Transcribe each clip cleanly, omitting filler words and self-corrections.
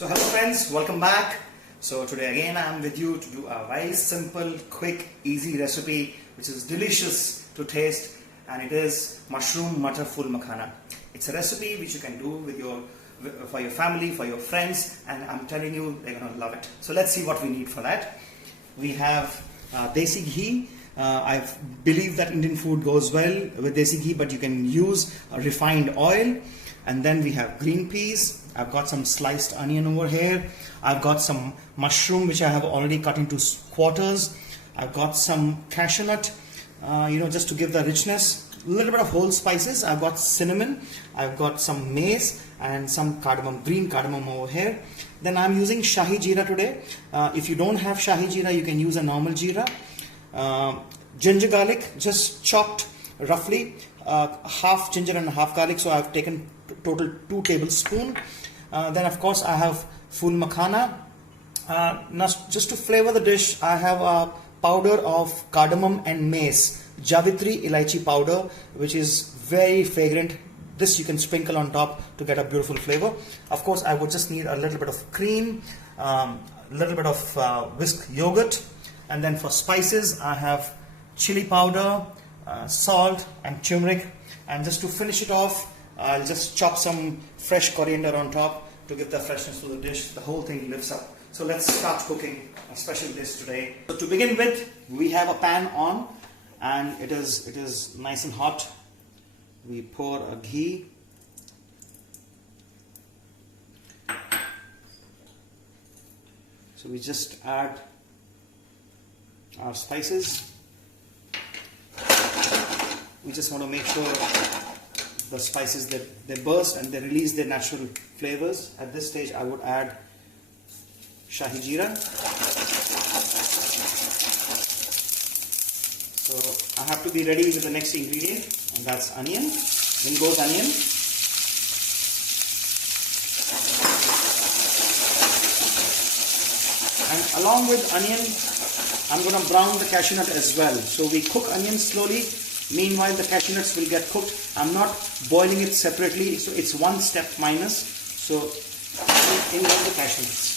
So hello friends, welcome back. So today again I am with you to do a very simple, quick, easy recipe which is delicious to taste, and it is mushroom Mattar phool makhana. It's a recipe which you can do for your family, for your friends, and I'm telling you they're gonna love it. So let's see what we need for that. We have desi ghee. I believe that Indian food goes well with desi ghee, but you can use refined oil. And then we have green peas. I've got some sliced onion over here. I've got some mushroom which I have already cut into quarters. I've got some cashew nut, just to give the richness. A little bit of whole spices. I've got cinnamon. I've got some mace and some cardamom, green cardamom over here. Then I'm using shahi jeera today. If you don't have shahi jeera, you can use a normal jeera. Ginger garlic, just chopped roughly, half ginger and half garlic, so I've taken total 2 tablespoons. Then of course I have phool makhana. Now just to flavor the dish, I have a powder of cardamom and mace, Javitri elaichi powder, which is very fragrant. This you can sprinkle on top to get a beautiful flavor. Of course I would just need a little bit of cream, a little bit of whisk yogurt, and then for spices I have chili powder, salt and turmeric, and just to finish it off I'll just chop some fresh coriander on top to give the freshness to the dish. The whole thing lifts up. So let's start cooking a special dish today. So to begin with, we have a pan on, and it is nice and hot. We pour a ghee. So we just add our spices. We just want to make sure the spices that they burst and they release their natural flavors. At this stage I would add shahi jeera. So I have to be ready with the next ingredient, and that's onion. In goes onion. And along with onion, I'm going to brown the cashew nut as well. So we cook onion slowly. Meanwhile, the cashew nuts will get cooked. I'm not boiling it separately, so it's one step minus. So in go the cashew nuts.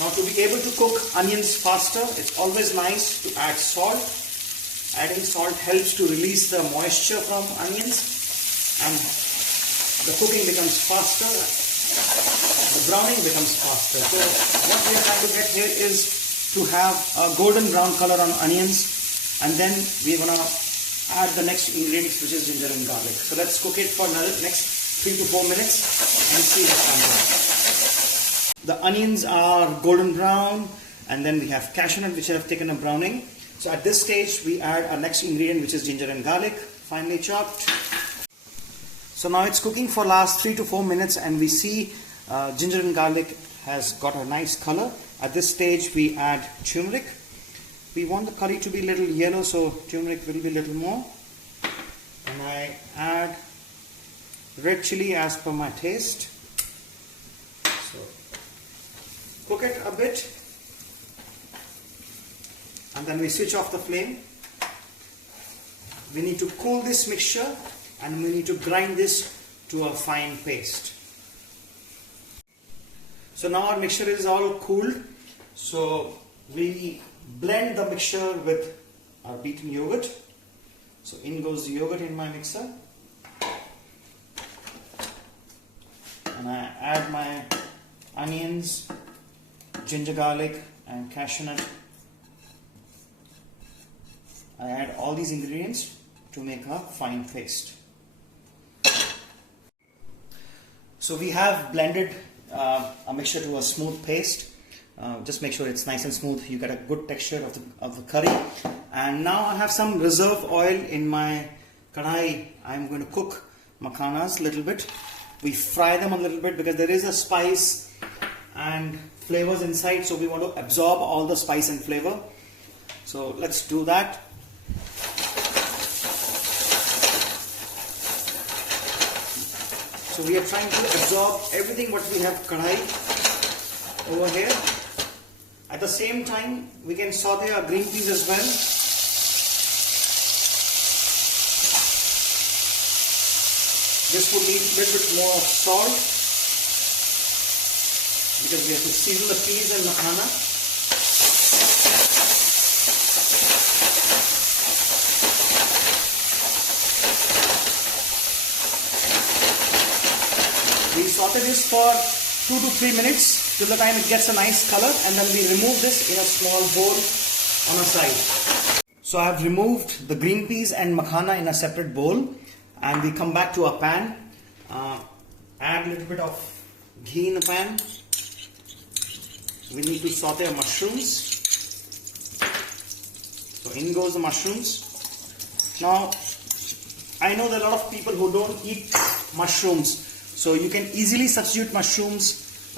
Now, to be able to cook onions faster, it's always nice to add salt. Adding salt helps to release the moisture from onions, and the cooking becomes faster. The browning becomes faster. So what we are trying to get here is to have a golden brown color on onions, and then we're going to add the next ingredients, which is ginger and garlic. So let's cook it for another next 3 to 4 minutes and see what comes out. The onions are golden brown, and then we have cashew nut which I have taken a browning. So at this stage we add our next ingredient, which is ginger and garlic, finely chopped. So now it's cooking for last 3 to 4 minutes, and we see ginger and garlic has got a nice color. At this stage we add turmeric. We want the curry to be a little yellow, so turmeric will be a little more. And I add red chili as per my taste. So cook it a bit, and then we switch off the flame. We need to cool this mixture, and we need to grind this to a fine paste. So now our mixture is all cooled. So we blend the mixture with our beaten yogurt. So in goes the yogurt in my mixer. And I add my onions, ginger garlic and cashew nut. I add all these ingredients to make a fine paste. So we have blended a mixture to a smooth paste. Just make sure it's nice and smooth. You get a good texture of the curry. And now I have some reserve oil in my kadai. I'm going to cook makhanas a little bit. We fry them a little bit because there is a spice and flavors inside, so we want to absorb all the spice and flavor. So let's do that. So we are trying to absorb everything what we have kadai over here. At the same time, we can saute our green peas as well. This would need a little bit more of salt because we have to season the peas and makhana. We saute this for 2 to 3 minutes till the time it gets a nice color, and then we remove this in a small bowl on a side. So I have removed the green peas and makhana in a separate bowl, and we come back to our pan. Add a little bit of ghee in the pan. We need to saute our mushrooms. So in goes the mushrooms. Now I know there are a lot of people who don't eat mushrooms, so you can easily substitute mushrooms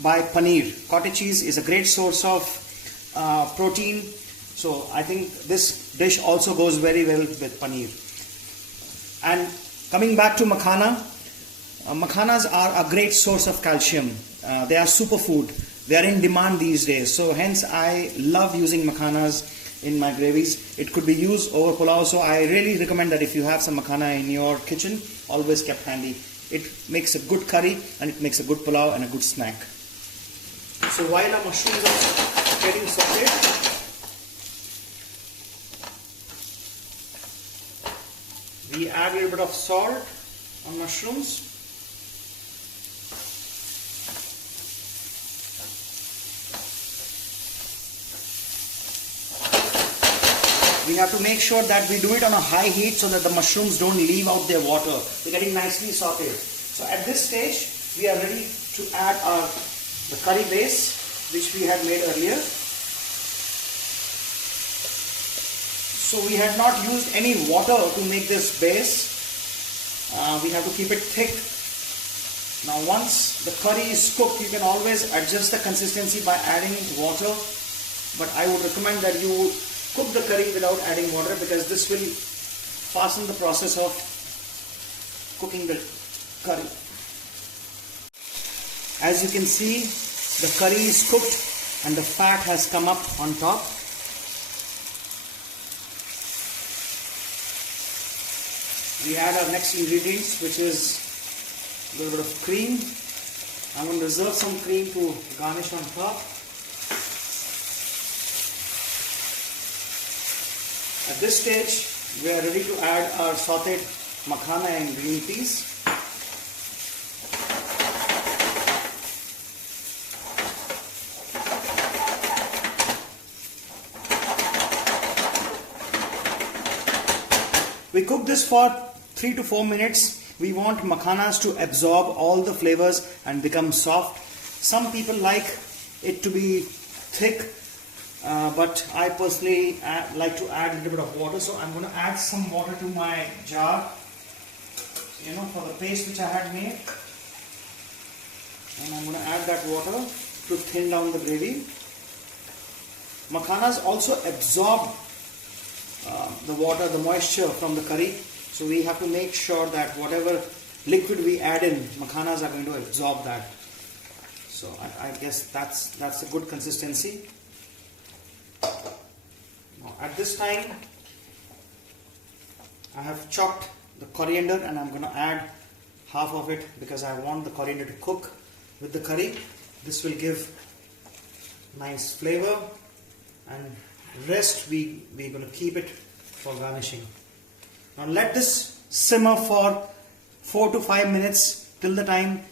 by paneer. Cottage cheese is a great source of protein, so I think this dish also goes very well with paneer. And coming back to makhana, makhanas are a great source of calcium. They are superfood. They are in demand these days, so hence I love using makhanas in my gravies. It could be used over pulao, so I really recommend that if you have some makhana in your kitchen, always kept handy. It makes a good curry and it makes a good pulao and a good snack. So while our mushrooms are getting sauteed, we add a little bit of salt on mushrooms. We have to make sure that we do it on a high heat so that the mushrooms don't leave out their water. They're getting nicely sauteed. So at this stage, we are ready to add the curry base which we had made earlier. So we had not used any water to make this base. We have to keep it thick. Now once the curry is cooked, you can always adjust the consistency by adding water. But I would recommend that you cook the curry without adding water, because this will fasten the process of cooking the curry. As you can see, the curry is cooked and the fat has come up on top. We add our next ingredients, which is a little bit of cream. I'm going to reserve some cream to garnish on top. At this stage, we are ready to add our sauteed makhana and green peas. We cook this for 3 to 4 minutes. We want makhanas to absorb all the flavors and become soft. Some people like it to be thick, but I personally like to add a little bit of water, so I'm going to add some water to my jar, for the paste which I had made, and I'm going to add that water to thin down the gravy. Makhanas also absorb the water, the moisture from the curry, so we have to make sure that whatever liquid we add in, makhanas are going to absorb that. So I guess that's a good consistency. Now at this time, I have chopped the coriander and I'm going to add half of it because I want the coriander to cook with the curry. This will give nice flavor, and rest we're going to keep it for garnishing. Now let this simmer for 4 to 5 minutes till the time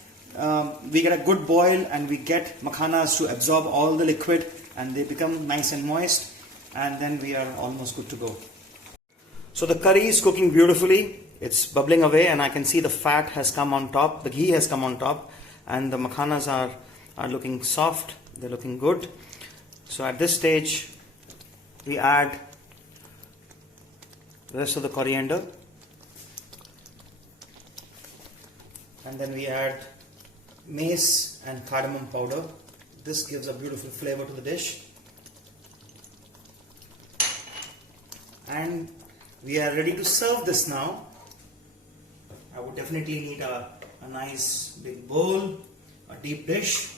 we get a good boil and we get makhanas to absorb all the liquid and they become nice and moist, and then we are almost good to go. So the curry is cooking beautifully. It's bubbling away and I can see the fat has come on top, the ghee has come on top, and the makhanas are looking soft, they're looking good. So at this stage we add the rest of the coriander, and then we add mace and cardamom powder. This gives a beautiful flavor to the dish. And we are ready to serve this now. I would definitely need a nice big bowl, a deep dish.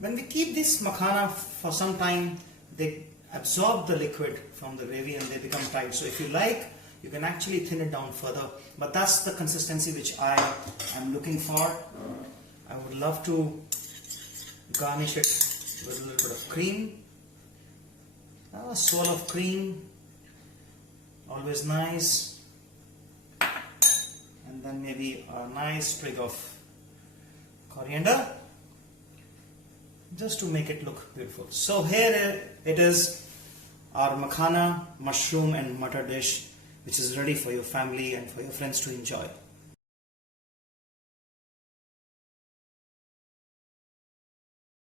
When we keep this makhana for some time, they absorb the liquid from the gravy and they become tight. So if you like, You can actually thin it down further, but that's the consistency which I am looking for. I would love to garnish it with a little bit of cream. A swirl of cream, always nice. And then maybe a nice sprig of coriander, just to make it look beautiful. So here it is, our makhana, mushroom and mutton dish, which is ready for your family and for your friends to enjoy.